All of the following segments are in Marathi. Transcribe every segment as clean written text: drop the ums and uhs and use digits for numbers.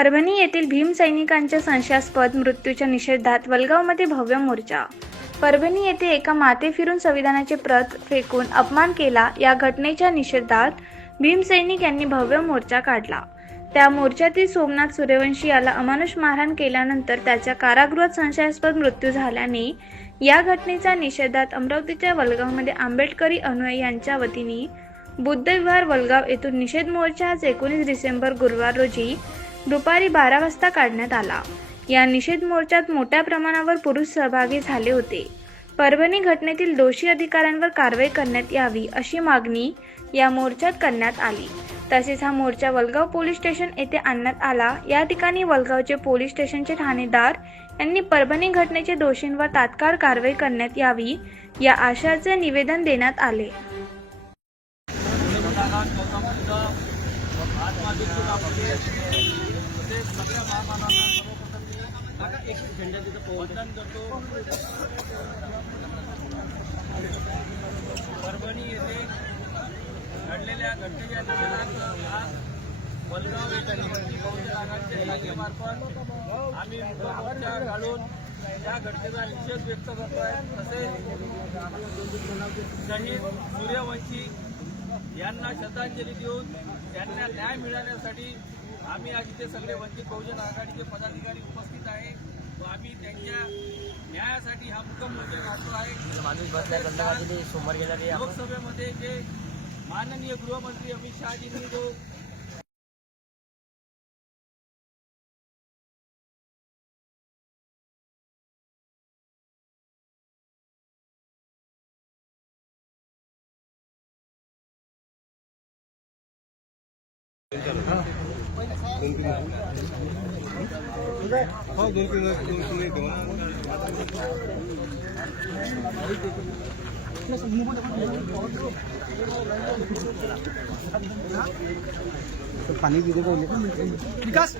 परभणी येथील भीम सैनिकांच्या संशयास्पद मृत्यूच्या निषेधात वलगावमध्ये भव्य मोर्चा। परभणी येथे एका माते फिरून संविधानाचे प्रत फेकून अपमान केला या घटनेच्या निषेधात भीम सैनिक यांनी भव्य मोर्चा काढला। त्या मोर्चातील सोमनाथ सूर्यवंशी याला अमानुष मारहाण केल्यानंतर त्याच्या कारागृहात संशयास्पद मृत्यू झाल्याने या घटनेच्या निषेधात अमरावतीच्या वलगावमध्ये आंबेडकरी अनुयायी यांच्या वतीने बुद्ध विहार वलगाव येथून निषेध मोर्चा आज 19 डिसेंबर गुरुवार रोजी दुपारी 12 वाजता काढण्यात आला। या निषेध मोर्चात मोठ्या प्रमाणावर पुरुष सहभागी झाले होते। परभणी घटनेतील दोषी अधिकाऱ्यांवर कारवाई करण्यात यावी अशी मागणी या मोर्चात करण्यात आली। तसेच हा मोर्चा वलगाव पोलीस स्टेशन येथे आणण्यात आला। या ठिकाणी वलगावचे पोलीस स्टेशनचे ठाणेदार यांनी परभणी घटनेच्या दोषींवर तात्काळ कारवाई करण्यात यावी या आशयाचे निवेदन देण्यात आले। परभणी येथे घडलेल्या घटनेच्या निषेधार्थ आज वलगाव येथे बहुजन आघाडीच्या शाखेमार्फत आम्ही मोर्चा काढून या घटनेचा निषेध व्यक्त करतो आहे। तसेच शहीद सूर्यवंशी यांना श्रद्धांजली देऊन त्यांना न्याय मिळाल्यासाठी आम्ही आज इथे सगळे वंचित बहुजन आघाडीचे पदाधिकारी उपस्थित आहे व आम्ही त्यांच्या न्यायासाठी हा मुक्काम मोर्चा काढतो आहे। लोकसभेमध्ये जे माननीय गृहमंत्री अमित शहाजींनी जो पानी भी देखो विकास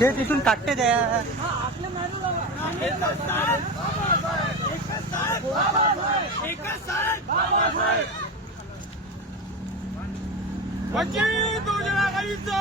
ते तिथून काटते द्या वंचित बहुजन आघाडीचा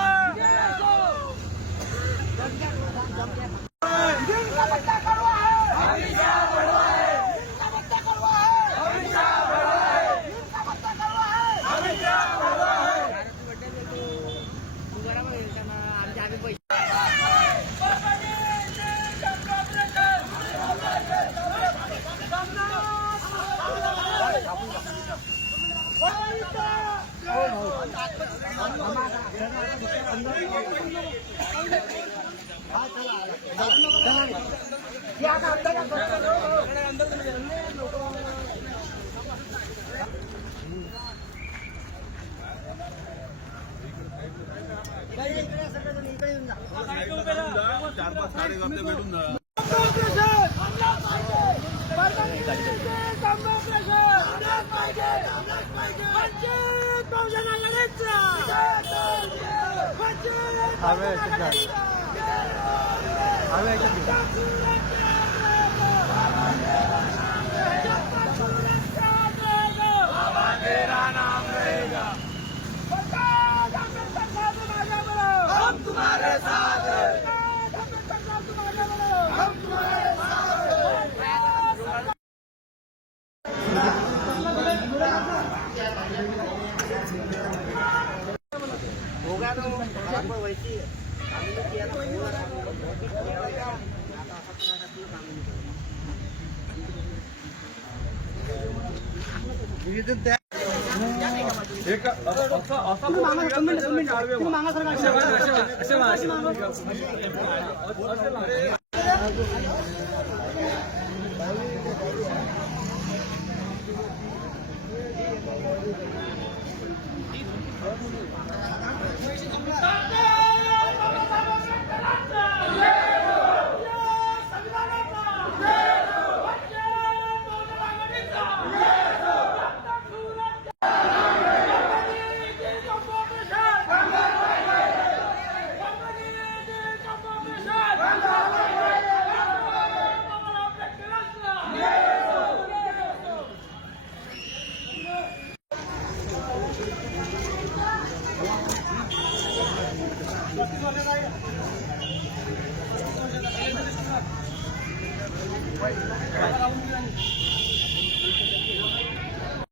चार पाच कार्यकर्ते भेटून जा.